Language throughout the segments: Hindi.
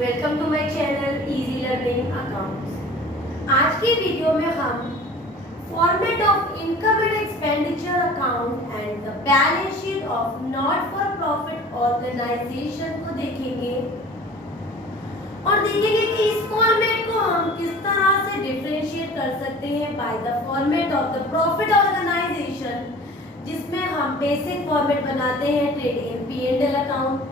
Welcome to my channel easy learning accounts. आज की वीडियो में हम format of income and expenditure account and the balance sheet of not for profit organisation को देखेंगे और देखेंगे कि इस फॉर्मेट को हम किस तरह से डिफरेंशिएट कर सकते हैं by the format of the profit organisation, जिसमें हम बेसिक फॉर्मेट बनाते हैं trading P&L account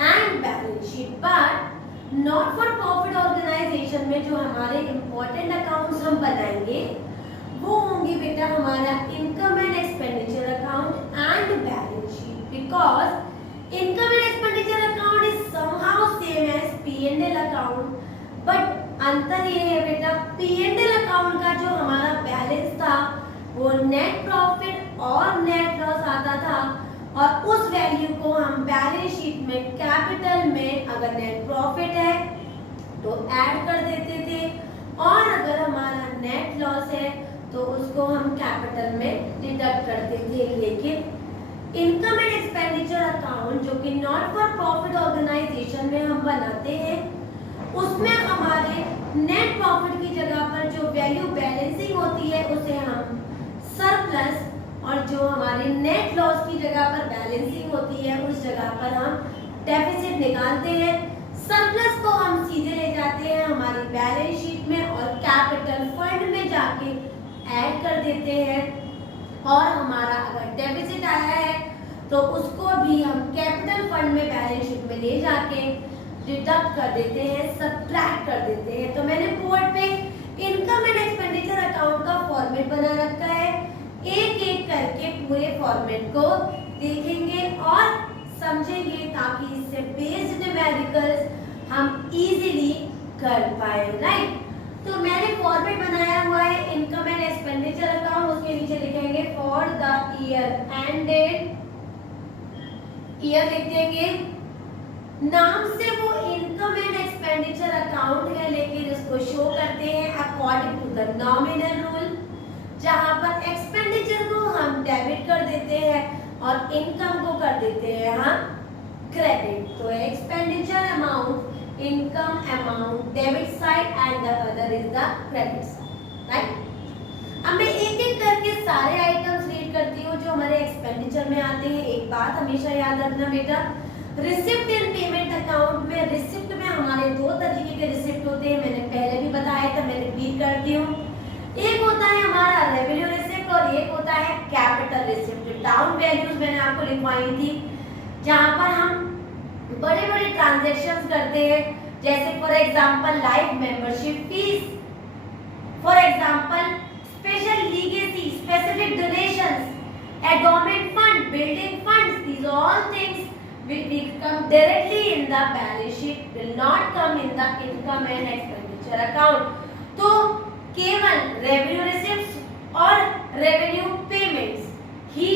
and balance sheet. But not for profit organisation में जो हमारे इंपॉर्टेंट अकाउंट्स हम बनाएंगे वो होंगे बेटा हमारा income and expenditure account and balance sheet, because income and expenditure account is somehow same as P&L account, but अंतर ये है बेटा P&L अकाउंट का जो हमारा बैलेंस था वो नेट प्रॉफिट और नेट लॉस आता था और उस वैल्यू को हम बैलेंस शीट में कैपिटल में अगर नेट प्रॉफिट है तो ऐड कर देते थे और अगर हमारा नेट लॉस है तो उसको हम कैपिटल में डिडक्ट करते थे। लेकिन इनकम एंड एक्सपेंडिचर अकाउंट जो कि नॉट फॉर प्रॉफिट ऑर्गेनाइजेशन में हम बनाते हैं उसमें हमारे नेट प्रॉफिट की जगह पर जो वैल्यू बैलेंसिंग होती है उसे हम सरप्लस और जो हमारी नेट लॉस की जगह पर बैलेंसिंग होती है उस जगह पर हम डेफिसिट निकालते हैं। सरप्लस को हम सीधे ले जाते हैं हमारी बैलेंस शीट में और कैपिटल फंड में जाके ऐड कर देते हैं और हमारा अगर डेफिसिट आया है तो उसको भी हम कैपिटल फंड में बैलेंस शीट में ले जाके डिडक्ट कर देते हैं, सब्ट्रैक्ट कर देते हैं। तो मैंने बोर्ड पे इनकम एंड एक्सपेंडिचर अकाउंट का फॉर्मेट बना रखा है, एक एक करके पूरे फॉर्मेट को देखेंगे और समझेंगे ताकि इससे बेस्ड न्यूमेरिकल्स हम इजीली कर पाए, राइट। तो मैंने फॉर्मेट बनाया हुआ है इनकम एंड एक्सपेंडिचर अकाउंट, उसके नीचे लिखेंगे for the year ended, year लिख देंगे। नाम से वो इनकम एंड एक्सपेंडिचर अकाउंट है लेकिन इसको शो करते हैं according to the nominal rule, जहां पर एक्सपेंडिचर को हम डेबिट कर देते हैं और इनकम को कर देते हैं हम क्रेडिट। तो expenditure amount, income amount debit side and the other is the credit side, right. अब मैं एक एक करके सारे आइटम्स रीड करती हूँ जो हमारे एक्सपेंडिचर में आते हैं। एक बात हमेशा याद रखना बेटा, रिसिप्ट एंड पेमेंट अकाउंट में रिसिप्ट में हमारे दो तरीके के रिसिप्ट होते हैं, मैंने पहले भी बताया था, मैं रिपीट करती हूँ। एक होता है हमारा रेवेन्यू रिसिप्ट और एक होता है कैपिटल रिसिप्ट। डाउन वैल्यूज मैंने आपको लिखवाई थी जहां पर हम बड़े बड़े ट्रांजैक्शंस करते हैं, जैसे for example life membership fees, for example special legacy, specific donations, endowment fund, building funds, these all things will come directly in the balance sheet, will not come in the income and expenditure account। तो केवल रेवेन्यू रिसिप्ट्स और रेवेन्यू पेमेंट्स ही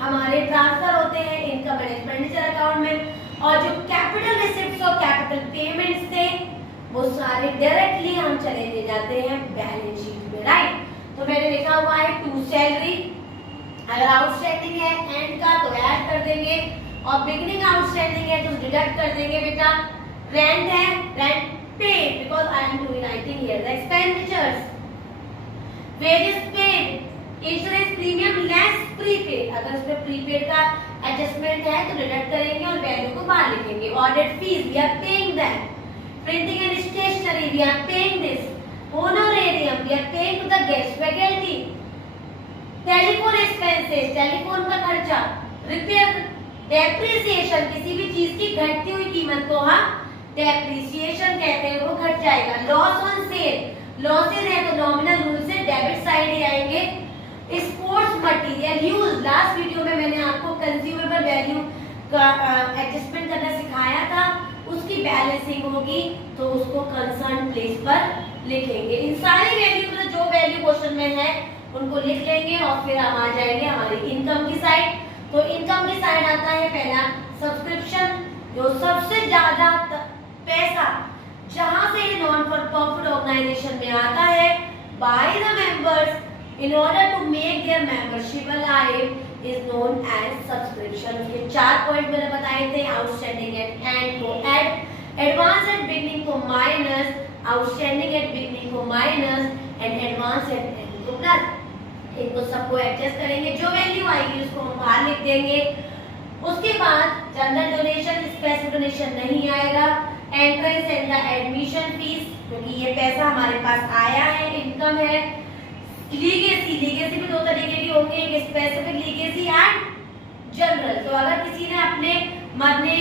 हमारे ट्रांसफर होते हैं इनकम एंड एक्सपेंडिचर अकाउंट में और जो कैपिटल रिसिप्ट्स और कैपिटल पेमेंट्स थे वो सारे डायरेक्टली हम चले ले जाते हैं बैलेंस शीट में, राइट। तो मैंने लिखा हुआ है टू सैलरी, अगर आउटस्टैंडिंग है एंड का तो ऐड कर देंगे और बिगिनिंग आउटस्टैंडिंग है तो डिडक्ट कर देंगे बेटा। रेंट है, rent paid because I am doing writing here the expenditures. Wages paid, insurance premium less prepaid, अगर उसमें प्रीपेड का एडजस्टमेंट है तो डिडक्ट करेंगे और वैल्यू को बाहर लिखेंगे। Audit fees we are paying that, printing and stationery we are paying this, honorarium we are paying to the guest faculty, telephone expenses, telephone का खर्चा, रिपेयर, डेप्रिसिएशन, किसी भी चीज की घटती हुई कीमत को हम डेप्रिसिएशन कहते हैं, वो घट जाएगा। लॉस ऑन सेल, लॉसेज है तो नॉमिनल रूल से डेबिट साइड ही आएंगे। Sports material use, last video में मैंने आपको कंज्यूमेबल वैल्यू का एडजस्टमेंट करना सिखाया था, उसकी बैलेंसिंग होगी तो उसको कंसर्न प्लेस पर लिखेंगे। इन सारी वैल्यू में जो वैल्यू क्वेश्चन में है उनको लिख लेंगे और फिर हम आ जाएंगे हमारी इनकम की साइड। तो इनकम की साइड आता है पहला सब्सक्रिप्शन, जो सबसे ज्यादा पैसा जहां से नॉन फॉर प्रॉफिट ऑर्गेनाइजेशन में आता है by the members in order to make their membership alive is known as subscription. ये चार पॉइंट मैंने बताए थे, आउटस्टैंडिंग एंड को ऐड एडवांस एट बिगनिंग को माइनस, आउटस्टैंडिंग एट बिगनिंग को minus end advance at ending को प्लस। इनको सबको एडजस्ट करेंगे, जो वैल्यू आएगी उसको हम बाहर लिख देंगे। उसके बाद जनरल डोनेशन, स्पेशल डोनेशन नहीं आएगा। Entrance and the admission fees, क्योंकि ये पैसा हमारे पास आया है, इनकम है। लीगेसी, लीगेसी भी दो तरीके की होंगी, एक स्पेसिफिक लीगेसी एंड जनरल। तो अगर किसी ने अपने मरने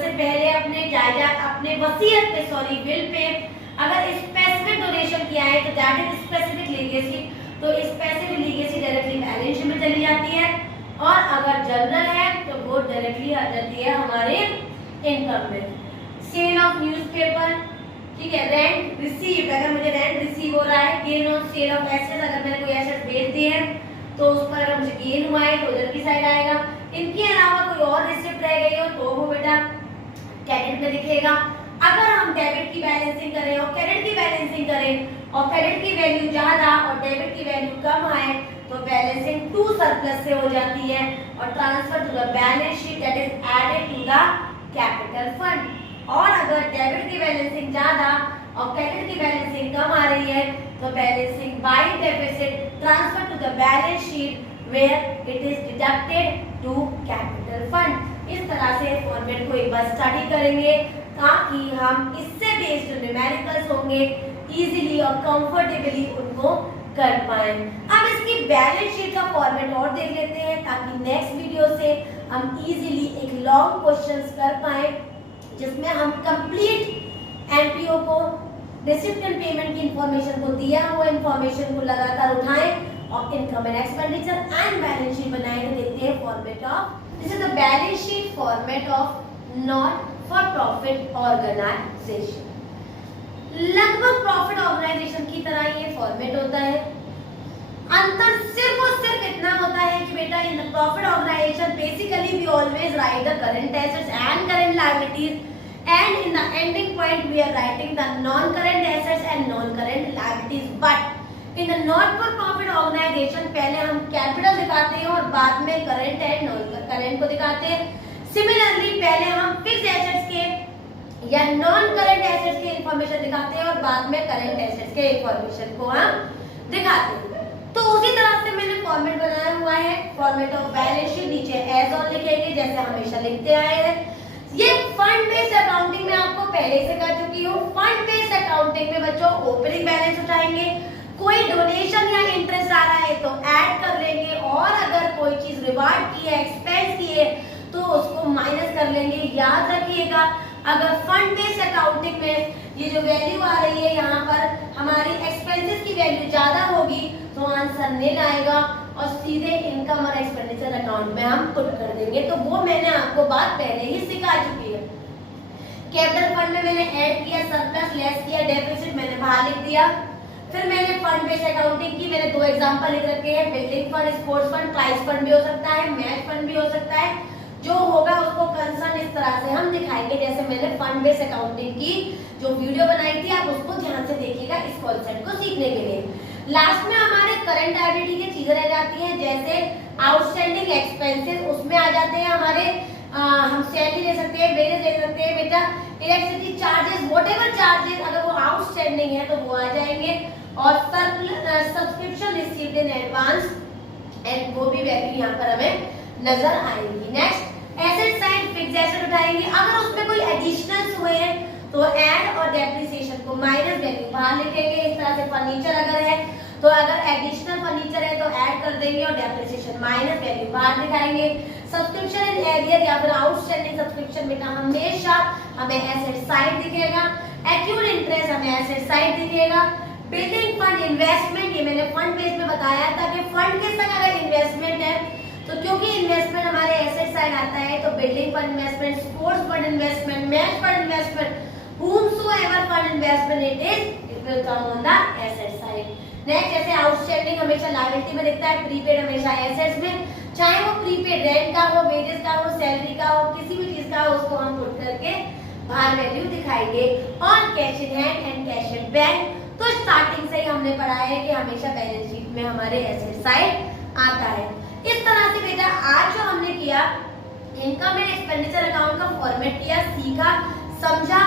से पहले अपने जायदाद, अपने वसीयत पे, सॉरी विल पे अगर स्पेसिफिक डोनेशन किया है तो दैट इज स्पेसिफिक लीगेसी। तो specific legacy directly balance sheet में चली जाती है, और अगर जनरल है तो वो डायरेक्टली आ जाती है हमारे इनकम में। सेल ऑफ न्यूज़पेपर, ठीक है, रेंट रिसीव, अगर मुझे रेंट रिसीव हो रहा है। Gain on sale of assets, अगर मैंने कोई एसेट बेच दिए हैं तो उस पर अगर मुझे गेन हुआ है तो उधर की साइड आएगा। इनके अलावा कोई और रिसिप्ट रह गई हो तो वो बेटा क्रेडिट में दिखेगा। अगर हम डेबिट की बैलेंसिंग करें और क्रेडिट की बैलेंसिंग करें और क्रेडिट की वैल्यू ज्यादा और डेबिट की वैल्यू कम आए तो बैलेंसिंग टू सरप्लस से हो जाती है और transfer to the balance sheet, that is added to the capital fund. और अगर डेबिट की बैलेंसिंग ज्यादा और क्रेडिट की बैलेंसिंग कम आ रही है तो balancing by deficit transfer to the balance sheet where it is deducted to capital fund. इस तरह से फॉर्मेट को एक बार स्टडी करेंगे ताकि हम इससे बेस्ड न्यूमेरिकल्स होंगे इजीली और कंफर्टेबली उनको कर पाए। अब इसकी बैलेंस शीट का फॉर्मेट और देख लेते हैं ताकि नेक्स्ट वीडियो से हम इजीली एक लॉन्ग क्वेश्चंस कर पाए जिसमें हम कंप्लीट एनपीओ को, रिसिप्ट एंड पेमेंट की इंफॉर्मेशन को, दिया हुआ इंफॉर्मेशन को लगातार उठाएं और income and expenditure and balance sheet बनाएं। तो देखते हैं format of, this is the balance sheet format of not for profit organisation. लगभग प्रॉफिट ऑर्गेनाइजेशन की तरह ये फॉर्मेट होता है। अंतर सिर्फ और सिर्फ इतना होता है कि बेटा in the profit organisation basically we always write the current assets and current liabilities, and in the ending point we are writing the non-current assets and non-current liabilities, but in the not for profit organization पहले हम कैपिटल दिखाते हैं और बाद में करंट एंड नॉन करंट को दिखाते हैं। सिमिलरली पहले हम फिक्स्ड एसेट्स के या नॉन करंट एसेट्स के इंफॉर्मेशन दिखाते हैं और बाद में करंट एसेट्स के इंफॉर्मेशन को हम दिखाते हैं। तो उसी तरह से मैंने फॉर्मेट बनाया हुआ है, फॉर्मेट ऑफ बैलेंस शीट, नीचे एज ऑन लिखेंगे जैसे हमेशा लिखते आए हैं। ये फंड बेस्ड अकाउंटिंग में आपको पहले से कर चुकी हूँ। फंड बेस्ड अकाउंटिंग में बच्चों ओपनिंग बैलेंस उठाएंगे, कोई डोनेशन या इंटरेस्ट आ रहा है तो ऐड कर लेंगे, और अगर कोई चीज रिवार्ड की है, एक्सपेंस की है तो उसको माइनस कर लेंगे। याद रखिएगा अगर फंड बेस्ड अकाउंटिंग में ये जो वैल्यू आ रही है यहाँ पर हमारी एक्सपेंसेस की वैल्यू ज्यादा होगी तो आंसर निल आएगा और सीधे इनकम और एक्सपेंडिचर अकाउंट में हम पुट कर देंगे। तो वो मैंने आपको बात पहले ही सिखा चुकी है। कैपिटल फंड में मैंने ऐड किया, सरप्लस लेस किया, डेफिसिट मैंने बाहर लिख दिया। फिर मैंने फंड बेस्ड अकाउंटिंग की, मैंने दो एग्जांपल लिख रखे हैं, building fund, sports fund, prize fund भी हो सकता है, मैच फंड भी हो सकता है। जो होगा उसको कंसर्न इस तरह से हम दिखाएंगे जैसे मैंने फंड बेस्ड अकाउंटिंग की जो वीडियो बनाई थी, आप उसको ध्यान से देखिएगा इस कॉन्सेप्ट को सीखने के लिए। लास्ट में हमारे करंट लायबिलिटी की चीजें रह जाती हैं जैसे आउटस्टैंडिंग एक्सपेंसेस, उसमें आ जाते हैं हमारे हम सैलरी ले सकते हैं, वेजेस ले सकते हैं, बेटा इलेक्ट्रिसिटी चार्जेस, व्हाटएवर चार्जेस अगर वो आउटस्टैंडिंग है तो वो आ जाएंगे, और subscription received in advance and वो भी वैल्यू यहाँ पर हमें नजर आएगी। Next asset side fixed asset उठाएंगे, अगर उसमें कोई एडिशनल्स हुए हैं तो ऐड और डेप्रिसिएशन को माइनस वैल्यू बाहर लिखेंगे। इस तरह से फर्नीचर अगर है तो अगर एडिशनल फर्नीचर है तो ऐड कर देंगे और डेप्रिसिएशन माइनस वैल्यू बाहर दिखाएंगे। सब्सक्रिप्शन इन एरियर या फिर आउटस्टैंडिंग सब्सक्रिप्शन बेटा हमेशा हमें एसेट साइड दिखेगा, एक्यूट इंटरेस्ट हमें एसेट साइड दिखेगा। बिल्डिंग फंड इन्वेस्टमेंट, ये मैंने फंड बेस में बताया था कि फंड के संग अगर इन्वेस्टमेंट है तो क्योंकि इन्वेस्टमेंट हमारे एसेट साइड आता है तो building fund investment, sports fund investment, match fund investment, whomsoever fund investment it is, it will come on the asset side. Next जैसे आउटस्टैंडिंग हमेशा लायबिलिटी में दिखता है, प्रीपेड हमेशा एसेट्स में, चाहे वो प्रीपेड रेंट का हो, वेजेस का हो, सैलरी का हो, किसी भी चीज का हो उसको हम पुट करके बाहर वैल्यू दिखाएंगे। और cash in hand and cash in bank तो स्टार्टिंग से ही हमने पढ़ा है कि हमेशा बैलेंस शीट में हमारे एसेट साइड आता है। इस तरह से बेटा आज जो हमने किया इनकम एंड एक्सपेंडिचर अकाउंट का फॉर्मेट किया, सीखा। समझा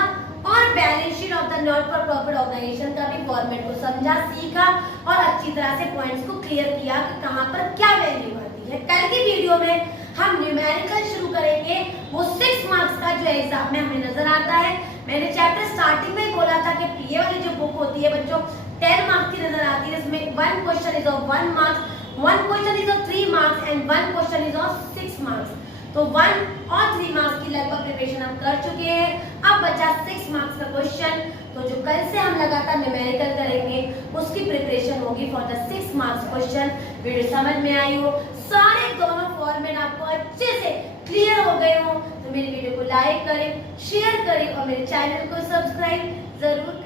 और balance sheet of the not for profit organisation का भी फॉर्मेट को समझा, सीखा और अच्छी तरह से पॉइंट्स को क्लियर किया कि कहां पर क्या वैल्यू आती है। कल की वीडियो में हम न्यूमेरिकल शुरू करेंगे, वो 6 मार्क्स का जो एग्जाम में हमें नजर आता है। मैंने चैप्टर स्टार्टिंग में बोला था कि ये वाली जो बुक होती है बच्चों 10 मार्क्स की नजर आती है, इसमें 1 question is of 1 marks, 1 question is of 3 marks and 1 question is of 6 marks. तो 1 और 3 मार्क्स की लगभग प्रिपरेशन हम कर चुके हैं। अब बचा 6 मार्क्स का क्वेश्चन, तो जो कल से हम लगातार न्यूमेरिकल करेंगे उसकी प्रिपरेशन होगी for the 6 marks question. Video समझ में आई हो, सारे दोनों फॉर्मेट आपको अच्छे से क्लियर हो गए हो, तो मेरी वीडियो को लाइक करें, शेयर करें और मेरे चैनल को सब्सक्राइब जरूर करें।